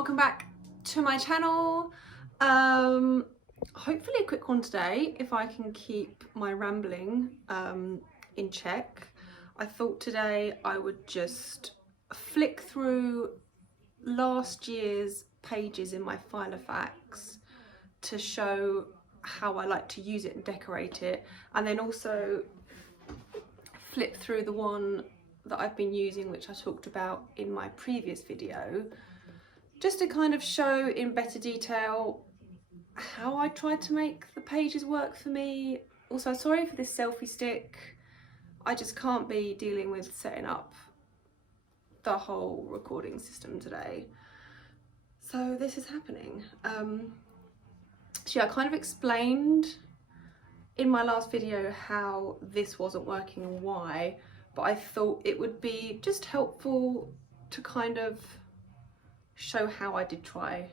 welcome back to my channel. Hopefully a quick one today if I can keep my rambling in check. I thought today I would just flick through last year's pages in my Filofax to show how I like to use it and decorate it, and then also flip through the one that I've been using, which I talked about in my previous video, just to kind of show in better detail how I tried to make the pages work for me. Also, sorry for this selfie stick. I just can't be dealing with setting up the whole recording system today. So this is happening. So yeah, I kind of explained in my last video how this wasn't working and why, but I thought it would be just helpful to kind of show how I did try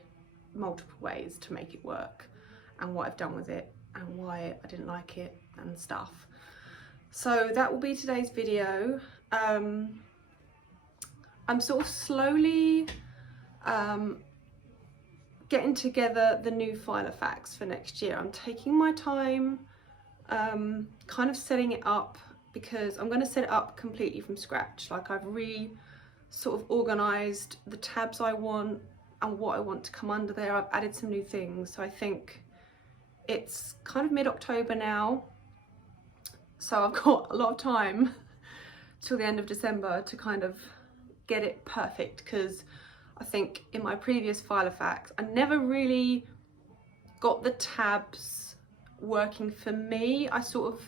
multiple ways to make it work and what I've done with it and why I didn't like it and stuff. So that will be today's video. I'm sort of slowly getting together the new Filofax for next year. I'm taking my time kind of setting it up, because I'm going to set it up completely from scratch. Like, I've sort of organised the tabs I want and what I want to come under there. I've added some new things, so I think it's kind of mid-October now, so I've got a lot of time till the end of December to kind of get it perfect, because I think in my previous Filofax I never really got the tabs working for me. I sort of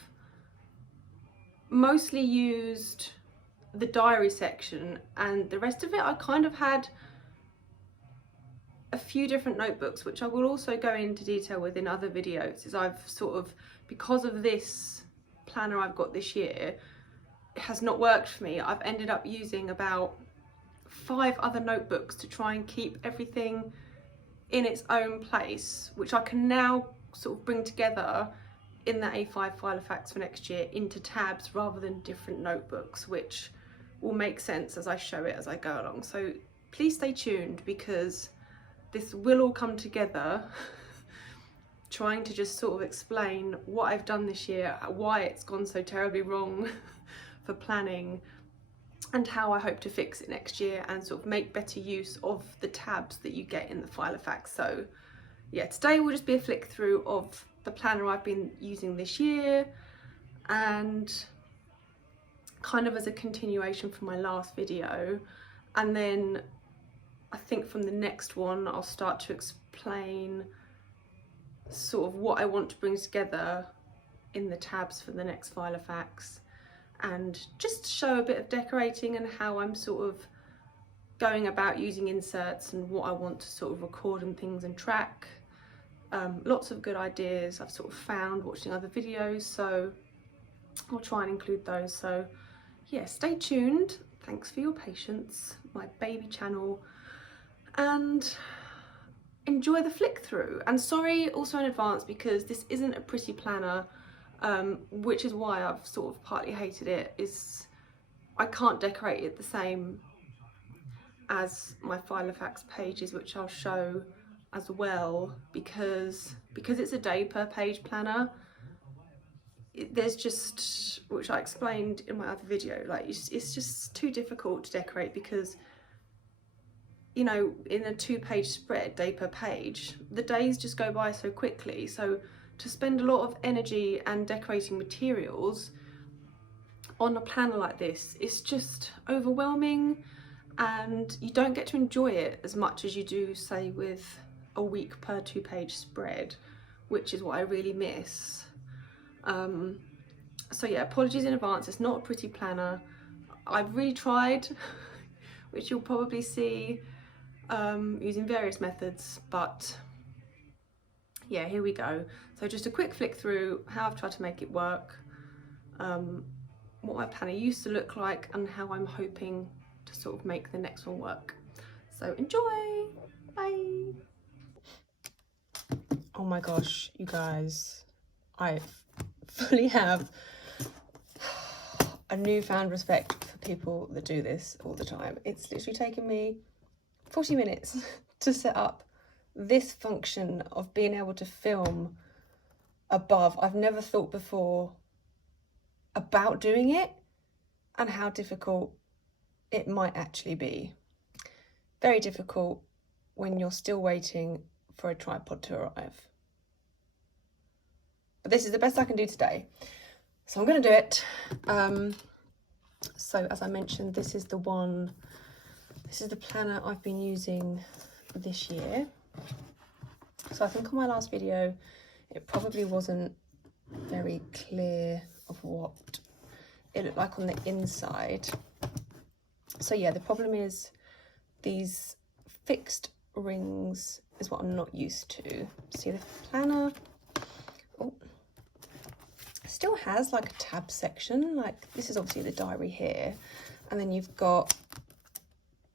mostly used the diary section, and the rest of it I kind of had a few different notebooks, which I will also go into detail with in other videos, as I've sort of, because of this planner I've got this year, it has not worked for me. I've ended up using about 5 other notebooks to try and keep everything in its own place, which I can now sort of bring together in the A5 Filofax for next year into tabs rather than different notebooks, which will make sense as I show it as I go along. So please stay tuned, because this will all come together trying to just sort of explain what I've done this year, why it's gone so terribly wrong for planning, and how I hope to fix it next year and sort of make better use of the tabs that you get in the Filofax. So yeah, today will just be a flick through of the planner I've been using this year, and kind of as a continuation from my last video. And then I think from the next one I'll start to explain sort of what I want to bring together in the tabs for the next Filofax, and just show a bit of decorating and how I'm sort of going about using inserts and what I want to sort of record and things and track. Lots of good ideas I've sort of found watching other videos, so I'll try and include those. So yeah, stay tuned. Thanks for your patience, my baby channel, and enjoy the flick through. And sorry also in advance, because this isn't a pretty planner, which is why I've sort of partly hated it, is I can't decorate it the same as my Filofax pages, which I'll show as well, because it's a day per page planner. There's just, which I explained in my other video, like it's just too difficult to decorate, because you know, in a 2-page spread, day per page, the days just go by so quickly. So to spend a lot of energy and decorating materials on a planner like this, it's just overwhelming, and you don't get to enjoy it as much as you do, say, with a week per 2-page spread, which is what I really miss. So yeah, apologies in advance, it's not a pretty planner. I've really tried, which you'll probably see, using various methods, but yeah, here we go. So just a quick flick through how I've tried to make it work, what my planner used to look like, and how I'm hoping to sort of make the next one work. So enjoy, bye. Oh my gosh, you guys, I fully have a newfound respect for people that do this all the time. It's literally taken me 40 minutes to set up this function of being able to film above. I've never thought before about doing it and how difficult it might actually be. Very difficult when you're still waiting for a tripod to arrive. But this is the best I can do today, so I'm going to do it. So as I mentioned, this is the planner I've been using this year. So I think on my last video it probably wasn't very clear of what it looked like on the inside. So yeah, the problem is these fixed rings is what I'm not used to. See, the planner still has like a tab section, like this is obviously the diary here, and then you've got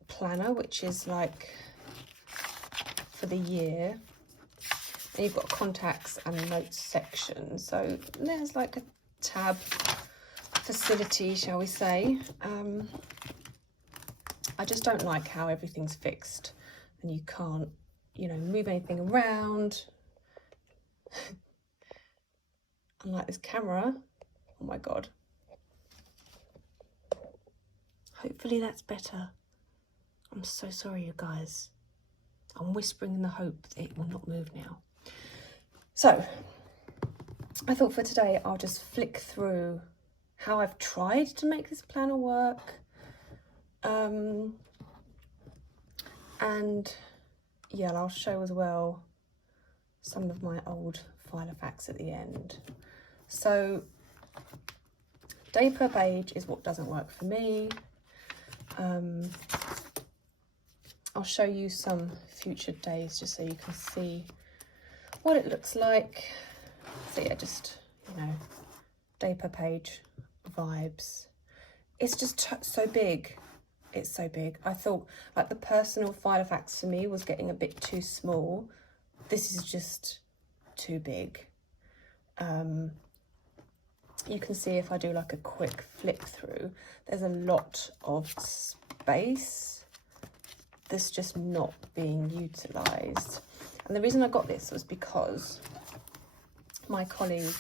planner, which is like for the year, and you've got contacts and notes section. So there's like a tab facility, shall we say. I just don't like how everything's fixed and you can't, you know, move anything around. Unlike this camera, oh my god. Hopefully that's better. I'm so sorry, you guys. I'm whispering in the hope that it will not move now. So, I thought for today I'll just flick through how I've tried to make this planner work. And yeah, I'll show as well some of my old Filofax at the end. So, day per page is what doesn't work for me. I'll show you some future days just so you can see what it looks like. So yeah, just, you know, day per page vibes. It's just so big. It's so big. I thought like the personal Filofax for me was getting a bit too small. This is just too big. You can see if I do like a quick flick through, there's a lot of space that's just not being utilised. And the reason I got this was because my colleague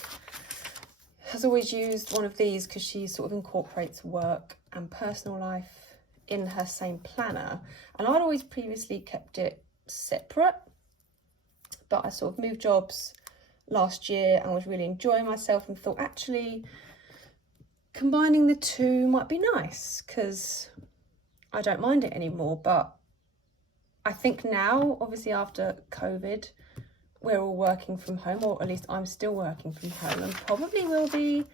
has always used one of these because she sort of incorporates work and personal life in her same planner. And I'd always previously kept it separate, but I sort of moved jobs last year and was really enjoying myself and thought actually combining the two might be nice because I don't mind it anymore. But I think now, obviously after COVID, we're all working from home, or at least I'm still working from home and probably will be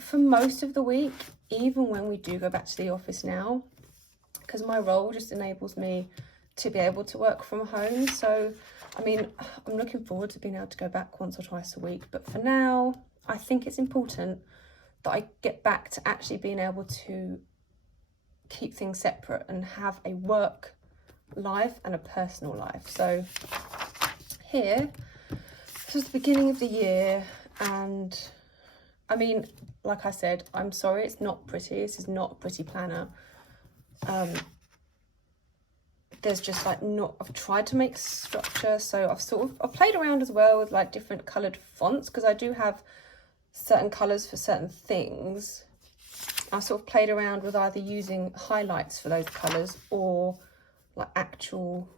for most of the week, even when we do go back to the office now, because my role just enables me to be able to work from home. So I mean, I'm looking forward to being able to go back once or twice a week, but for now I think it's important that I get back to actually being able to keep things separate and have a work life and a personal life. So here, this was the beginning of the year, and I mean, like I said, I'm sorry it's not pretty. This is not a pretty planner. There's just like not, I've tried to make structure, so I've played around as well with like different coloured fonts, because I do have certain colours for certain things. I've sort of played around with either using highlights for those colours or like actual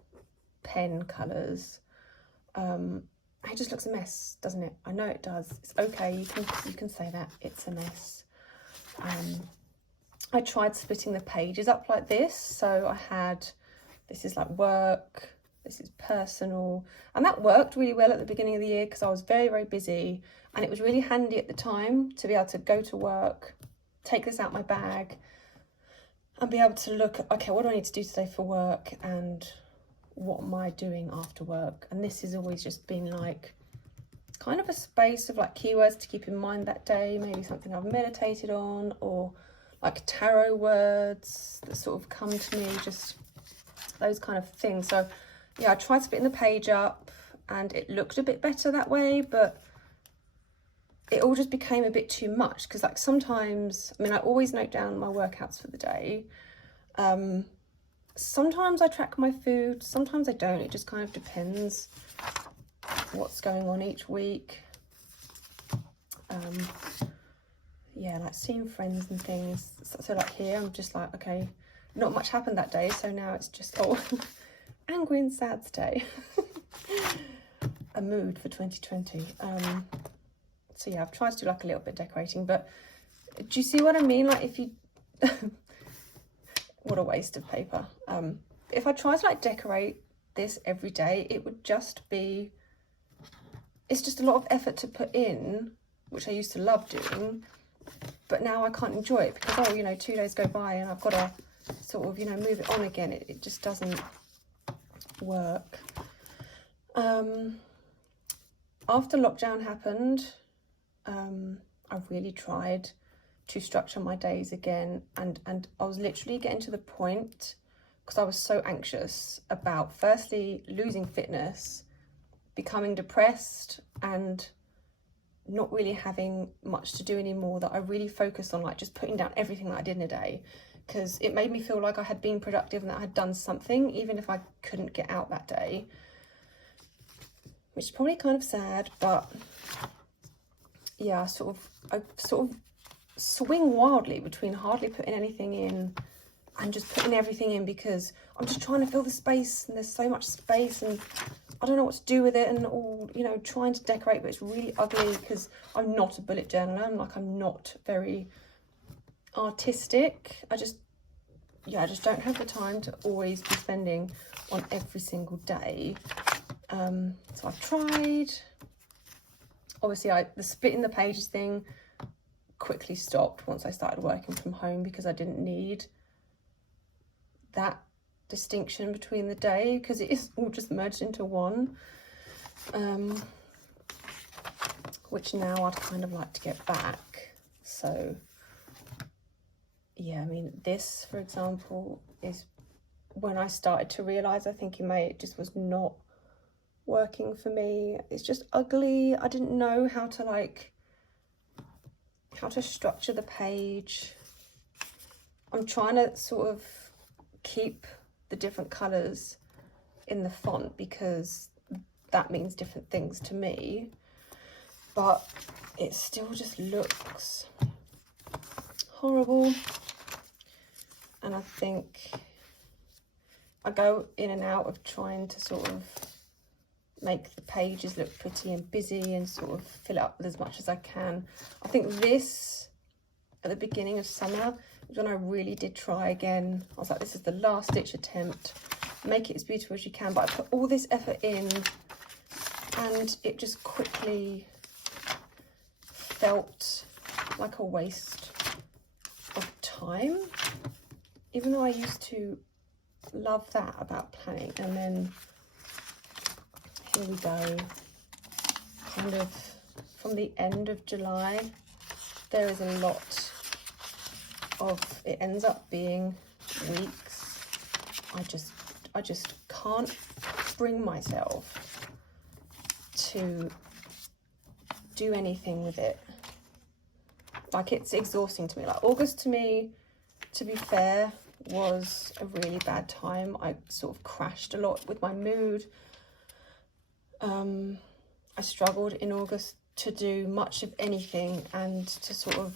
pen colours. It just looks a mess, doesn't it? I know it does. It's okay, you can say that it's a mess. I tried splitting the pages up like this, so I had, this is like work, this is personal, and that worked really well at the beginning of the year because I was very, very busy, and it was really handy at the time to be able to go to work, take this out my bag, and be able to look at, okay, what do I need to do today for work, and what am I doing after work? And this has always just been like kind of a space of like keywords to keep in mind that day, maybe something I've meditated on, or like tarot words that sort of come to me, just those kind of things. So yeah, I tried splitting the page up and it looked a bit better that way, but it all just became a bit too much, because like sometimes, I mean, I always note down my workouts for the day. sometimes I track my food, sometimes I don't. It just kind of depends what's going on each week. Yeah, like seeing friends and things. So like here, I'm just like, okay, not much happened that day. So now it's just, oh, angry and sad today. A mood for 2020. So yeah, I've tried to do like a little bit of decorating, but do you see what I mean? Like if you, what a waste of paper. If I tried to like decorate this every day, it would just be, it's just a lot of effort to put in, which I used to love doing, but now I can't enjoy it because, oh, you know, 2 days go by and I've got to sort of, you know, move it on again. It just doesn't work. After lockdown happened, I really tried to structure my days again, and I was literally getting to the point, because I was so anxious about firstly losing fitness, becoming depressed, and not really having much to do anymore, that I really focused on like just putting down everything that I did in a day, because it made me feel like I had been productive and that I had done something, even if I couldn't get out that day, which is probably kind of sad. But yeah, I sort of swing wildly between hardly putting anything in and just putting everything in, because I'm just trying to fill the space, and there's so much space and I don't know what to do with it, and all, you know, trying to decorate, but it's really ugly because I'm not a bullet journaler. I'm not very artistic. I just don't have the time to always be spending on every single day. So I've tried. Obviously, the splitting the pages thing quickly stopped once I started working from home, because I didn't need that distinction between the day, because it is all just merged into one, which now I'd kind of like to get back. So yeah, I mean, this, for example, is when I started to realise, I think in May, it just was not working for me. It's just ugly. I didn't know how to structure the page. I'm trying to sort of keep the different colours in the font, because that means different things to me, but it still just looks horrible. And I think I go in and out of trying to sort of make the pages look pretty and busy and sort of fill it up with as much as I can. I think this, at the beginning of summer, was when I really did try again. I was like, this is the last ditch attempt, make it as beautiful as you can. But I put all this effort in and it just quickly felt like a waste of time, even though I used to love that about planning. And then here we go, kind of from the end of July, there is a lot of, it ends up being weeks. I just can't bring myself to do anything with it. Like, it's exhausting to me. Like, August to me, to be fair, was a really bad time. I sort of crashed a lot with my mood. I struggled in August to do much of anything, and to sort of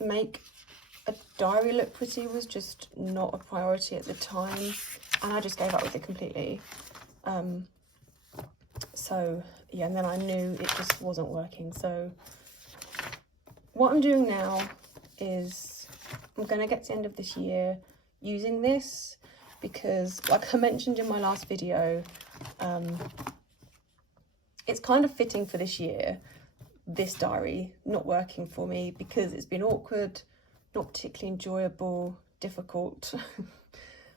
make a diary look pretty was just not a priority at the time, and I just gave up with it completely. So yeah, and then I knew it just wasn't working. So what I'm doing now is I'm going to get to the end of this year using this, because like I mentioned in my last video, it's kind of fitting for this year, this diary not working for me, because it's been awkward, not particularly enjoyable, difficult,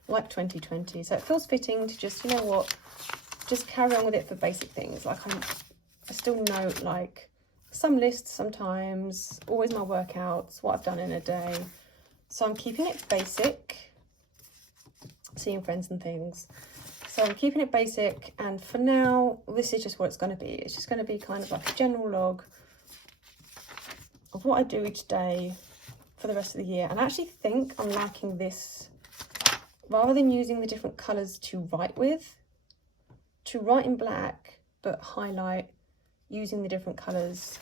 like 2020. So it feels fitting to just, you know what, just carry on with it for basic things. Like I still note like some lists sometimes, always my workouts, what I've done in a day. So I'm keeping it basic, seeing friends and things. So I'm keeping it basic, and for now, this is just what it's going to be. It's just going to be kind of like a general log of what I do each day for the rest of the year. And I actually think I'm liking this rather than using the different colours to write with, to write in black but highlight using the different colours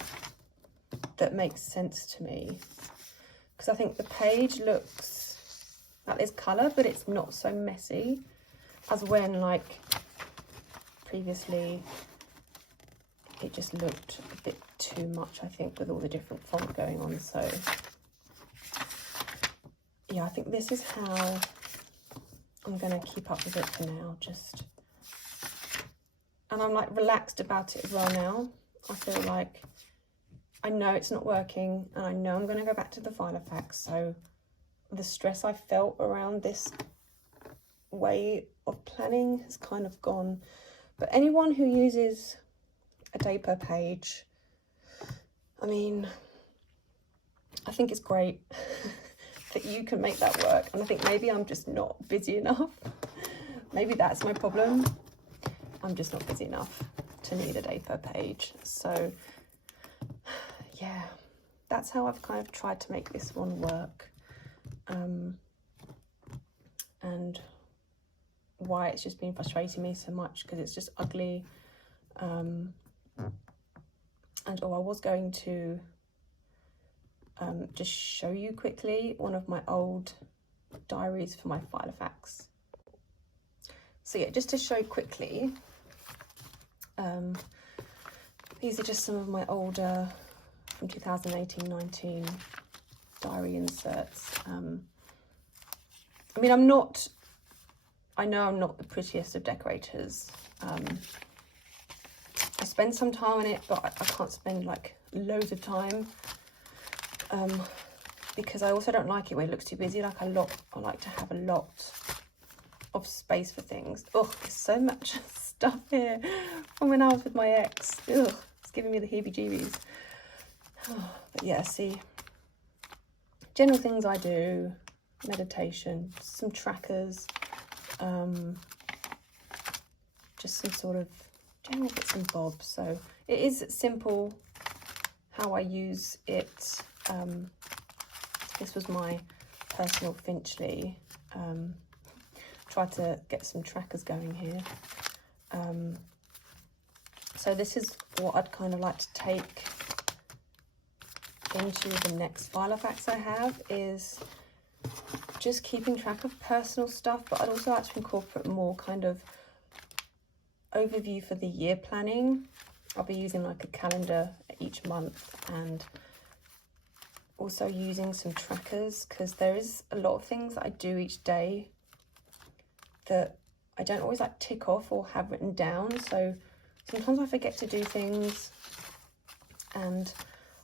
that makes sense to me. Because I think the page looks like there's colour, but it's not so messy as when, like, previously it just looked a bit too much, I think, with all the different font going on. So yeah, I think this is how I'm going to keep up with it for now. And I'm like relaxed about it as well now. I feel like I know it's not working, and I know I'm going to go back to the Filofax. So the stress I felt around this way of planning has kind of gone. But anyone who uses a day per page, I mean, I think it's great that you can make that work. And I think maybe I'm just not busy enough. Maybe that's my problem. I'm just not busy enough to need a day per page. So yeah, that's how I've kind of tried to make this one work. And why it's just been frustrating me so much, because it's just ugly. And I was going to just show you quickly one of my old diaries for my Filofax. So yeah, just to show quickly, these are just some of my older from 2018-19 diary inserts. I mean, I know I'm not the prettiest of decorators. I spend some time on it, but I can't spend like loads of time, because I also don't like it when it looks too busy. Like I like to have a lot of space for things. Oh, there's so much stuff here from when I was with my ex. Ugh, it's giving me the heebie-jeebies. But yeah, see, general things I do, meditation, some trackers, just some sort of general bits and bobs. So it is simple how I use it. This was my personal Finchley. Tried to get some trackers going here. So this is what I'd kind of like to take into the next Filofax I have, is just keeping track of personal stuff, but I'd also like to incorporate more kind of overview for the year planning. I'll be using like a calendar each month, and also using some trackers, because there is a lot of things that I do each day that I don't always like tick off or have written down. So sometimes I forget to do things, and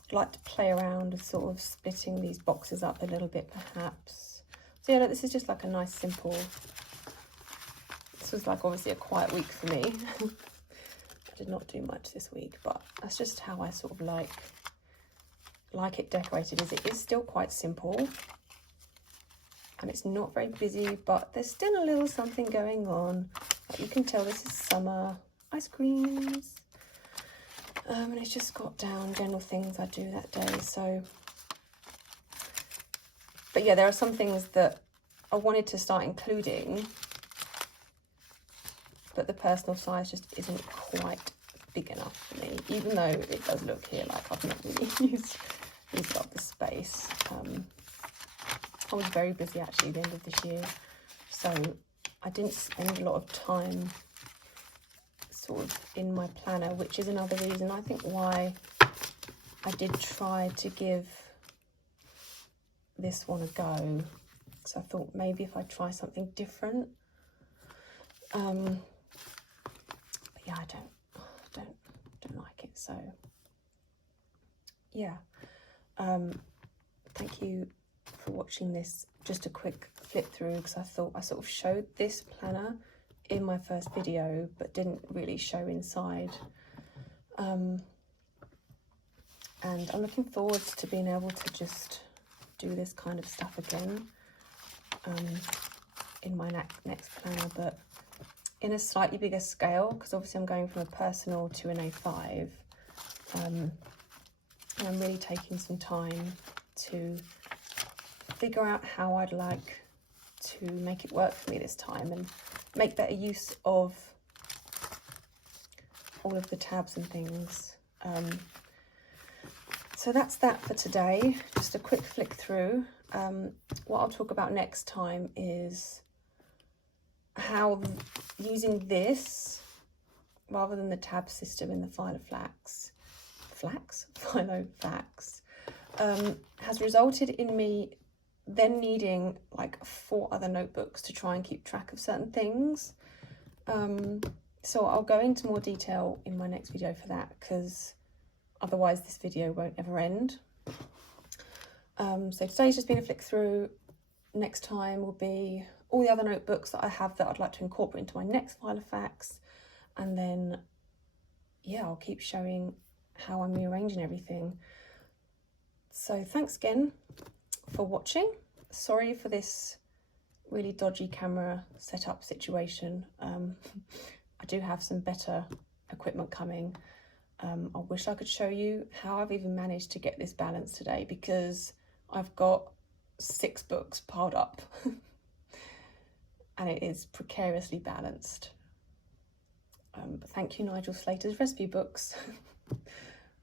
I'd like to play around with sort of splitting these boxes up a little bit perhaps. So yeah, this is just like a nice simple, this was like obviously a quiet week for me. I did not do much this week, but that's just how I sort of like it decorated. Is it is still quite simple, and it's not very busy, but there's still a little something going on. Like you can tell this is summer. Ice creams, and it's just got down general things I do that day. So, but yeah, there are some things that I wanted to start including, but the personal size just isn't quite big enough for me, even though it does look here like I've not really used up the space. I was very busy actually at the end of this year, so I didn't spend a lot of time sort of in my planner, which is another reason I think why I did try to give this one a go, because I thought maybe if I try something different. But yeah, I don't like it. So yeah, thank you for watching this. Just a quick flip through, because I thought I sort of showed this planner in my first video but didn't really show inside, and I'm looking forward to being able to just do this kind of stuff again in my next planner, but in a slightly bigger scale, because obviously I'm going from a personal to an A5, and I'm really taking some time to figure out how I'd like to make it work for me this time and make better use of all of the tabs and things. So that's that for today, just a quick flick through. What I'll talk about next time is how using this rather than the tab system in the Filofax has resulted in me then needing like 4 other notebooks to try and keep track of certain things. So I'll go into more detail in my next video for that, because otherwise this video won't ever end. So today's just been a flick through. Next time will be all the other notebooks that I have that I'd like to incorporate into my next Filofax, and then yeah, I'll keep showing how I'm rearranging everything. So thanks again for watching. Sorry for this really dodgy camera setup situation. I do have some better equipment coming. I wish I could show you how I've even managed to get this balanced today, because I've got 6 books piled up and it is precariously balanced. But thank you, Nigel Slater's recipe books,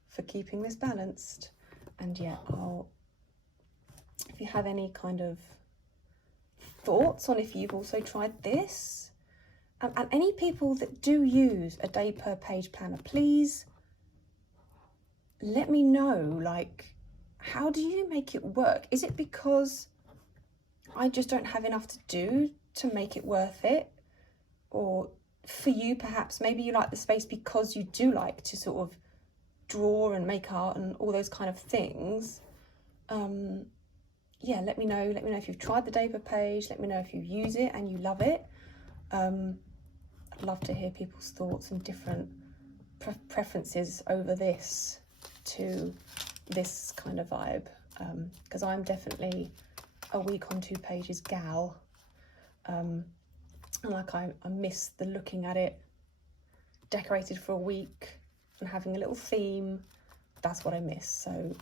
for keeping this balanced. And yeah, if you have any kind of thoughts on if you've also tried this, and any people that do use a day per page planner, please let me know, like, how do you make it work? Is it because I just don't have enough to do to make it worth it? Or for you, perhaps, maybe you like the space because you do like to sort of draw and make art and all those kind of things. Yeah, let me know if you've tried the day per page. Let me know if you use it and you love it. I'd love to hear people's thoughts and different preferences over this to this kind of vibe, because I'm definitely a week on 2 pages gal, and like I miss the looking at it decorated for a week and having a little theme. That's what I miss. So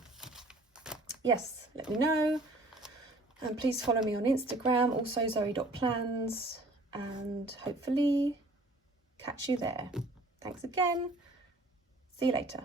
yes, let me know, and please follow me on Instagram, also zoe.plans, and hopefully catch you there. Thanks again. See you later.